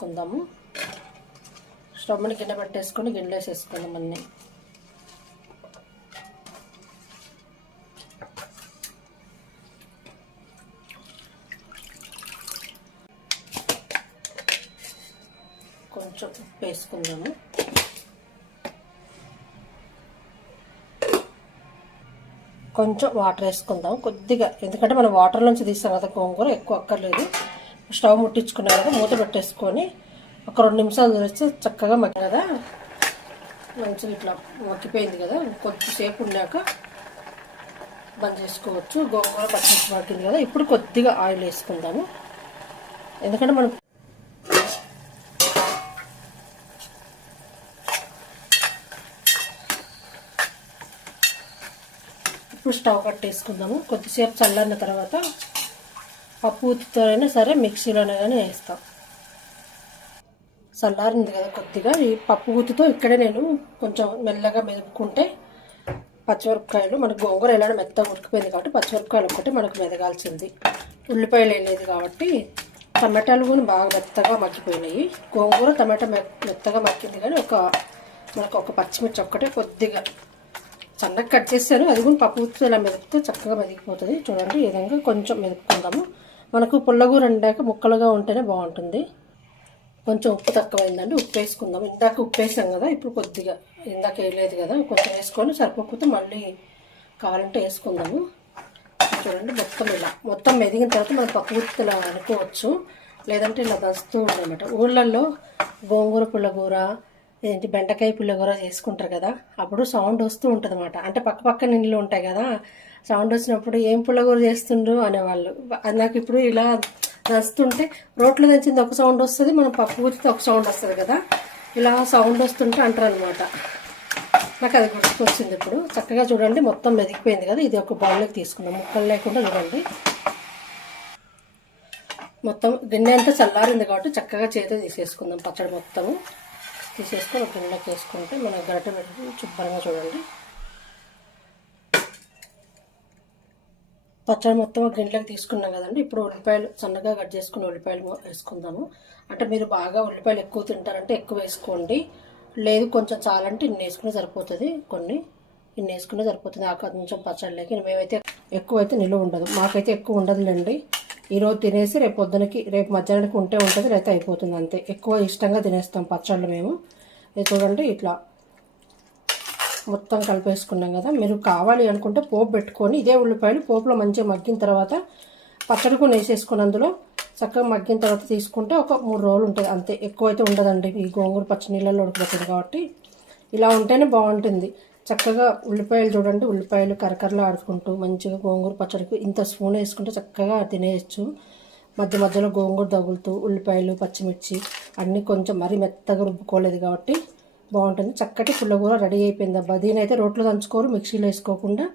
వేసేసుకుందాము స్టవ్ మీద గిన్నె పెట్టేసుకొని గిన్నెలో వేసేసుకుందాం అన్నీ. కొంచెం ఉప్పు వేసుకుందాము. కొంచెం వాటర్ వేసుకుందాం కొద్దిగా ఎందుకంటే మనం వాటర్ నుంచి తీస్తాం కదా గోంగూర ఎక్కువ అక్కర్లేదు. స్టవ్ ముట్టించుకున్నాం కదా మూత పెట్టేసుకొని ఒక రెండు నిమిషాలు తెరిస్తే చక్కగా మగ్గి కదా? మంచిగా ఇట్లా మగ్గిపోయింది కదా? కొద్దిసేపు ఉన్నాక బంద్ చేసుకోవచ్చు. గోంగూర పచ్చిమిర్చి పడుతుంది కదా? ఇప్పుడు కొద్దిగా ఆయిల్ వేసుకుందాము. ఎందుకంటే మనం ఇప్పుడు స్టవ్ కట్టేసుకుందాము. కొద్దిసేపు చల్లారిన తర్వాత పప్పు పూతితోనైనా సరే మిక్సీలోనే కానీ వేస్తాం. చల్లారింది కదా కొద్దిగా. ఈ పప్పు గుత్తితో ఇక్కడే నేను కొంచెం మెల్లగా మెదుపుకుంటే పచ్చిమిరపకాయలు మనకు గోంగూర ఎలా మెత్తగా ఉడికిపోయింది కాబట్టి పచ్చిమిరపకాయలు ఒక్కటి మనకు మెదగాల్సింది. ఉల్లిపాయలు వేయలేదు కాబట్టి టమాటాలు కూడా బాగా మెత్తగా మగ్గిపోయినాయి. గోంగూర టమాటా మెత్తగా మగ్గింది కానీ ఒక మనకు ఒక పచ్చిమిర్చి ఒక్కటే కొద్దిగా సన్నగా కట్ చేశాను. అది కూడా పప్పు ఇలా మెదిపితే చక్కగా మెదిగిపోతుంది. చూడండి ఈ విధంగా కొంచెం మెదుపుకుందాము. మనకు పుల్లగూర అండాక ముక్కలుగా ఉంటేనే బాగుంటుంది. కొంచెం ఉప్పు తక్కువైందండి ఉప్పు వేసుకుందాం. ఇందాక ఉప్పు వేసాం కదా ఇప్పుడు కొద్దిగా ఇందాక వేయలేదు కదా కొంచెం వేసుకొని సరిపోకపోతే మళ్ళీ కావాలంటే వేసుకుందాము. చూడండి మొత్తం ఇలా. మొత్తం మెదిగిన తర్వాత మనం పప్పు అనుకోవచ్చు. లేదంటే ఇలా దస్తూ ఉండమాట ఊళ్ళల్లో గోంగూర పుల్లగూర ఏంటి బెండకాయ పుల్లగూర చేసుకుంటారు కదా అప్పుడు సౌండ్ వస్తూ ఉంటుంది అనమాట అంటే పక్క పక్కన ఇల్లు ఉంటాయి కదా సౌండ్ వచ్చినప్పుడు ఏం పుల్లగూర చేస్తుండ్రు అనేవాళ్ళు. అది నాకు ఇప్పుడు ఇలా దంచుతుంటే రోట్లో దంచింది ఒక సౌండ్ వస్తుంది మనం పప్పు గుర్తితే ఒక సౌండ్ వస్తుంది కదా ఇలా సౌండ్ వస్తుంటే అంటారు అనమాట నాకు అది గుర్తుకొచ్చింది ఇప్పుడు. చక్కగా చూడండి మొత్తం మెదిగిపోయింది కదా ఇది ఒక బౌల్లోకి తీసుకుందాం. ముక్కలు లేకుండా చూడండి. మొత్తం గిన్నె అంతా చల్లారింది కాబట్టి చక్కగా చేతితో తీసేసుకుందాం పచ్చడి మొత్తము. తీసేసుకొని ఒక గిన్నెకి వేసుకుంటే మన గరిటె శుభ్రంగా చూడండి. పచ్చడి మొత్తం ఒక గిన్నెలోకి తీసుకున్నాం కదండి. ఇప్పుడు ఉల్లిపాయలు సన్నగా కట్ చేసుకుని ఉల్లిపాయలు వేసుకుందాము. అంటే మీరు బాగా ఉల్లిపాయలు ఎక్కువ తింటారంటే ఎక్కువ వేసుకోండి. లేదు కొంచెం చాలంటే ఇన్ని వేసుకునే సరిపోతుంది కొన్ని. ఇన్ని వేసుకునే సరిపోతుంది. ఆ కొంచెం పచ్చడిలోకి మేమైతే ఎక్కువ అయితే నిలువ ఉండదు. మాకైతే ఎక్కువ ఉండదులేండి. ఈరోజు తినేసి రేపు పొద్దునకి రేపు మధ్యాహ్నానికి ఉంటే ఉంటుంది లేకపోతే అయిపోతుంది అంతే. ఎక్కువ ఇష్టంగా తినేస్తాం పచ్చళ్ళు మేము. ఇది చూడండి ఇట్లా మొత్తం కలిపేసుకున్నాం కదా. మీరు కావాలి అనుకుంటే పోపు పెట్టుకొని ఇదే ఉల్లిపాయలు పోపులో మంచిగా మగ్గిన తర్వాత పచ్చడి కూడా వేసేసుకుని అందులో చక్కగా మగ్గిన తర్వాత తీసుకుంటే ఒక మూడు రోజులు ఉంటుంది అంతే. ఎక్కువ అయితే ఉండదండి. ఈ గోంగూర పచ్చి నీళ్ళల్లో ఉడకబెట్టింది కాబట్టి. ఇలా ఉంటేనే బాగుంటుంది. చక్కగా ఉల్లిపాయలు చూడండి ఉల్లిపాయలు కరకరలు ఆడుకుంటూ మంచిగా గోంగూర పచ్చడికి ఇంత స్పూన్ వేసుకుంటే చక్కగా తినేయచ్చు. మధ్య మధ్యలో గోంగూర తగులుతూ ఉల్లిపాయలు పచ్చిమిర్చి అన్నీ కొంచెం మరీ మెత్తగా రుబ్బుకోలేదు కాబట్టి బాగుంటుంది. చక్కటి పుల్లగూర రెడీ అయిపోయింది అబ్బా. దీనైతే రోట్లో దంచుకోరు మిక్సీలో వేసుకోకుండా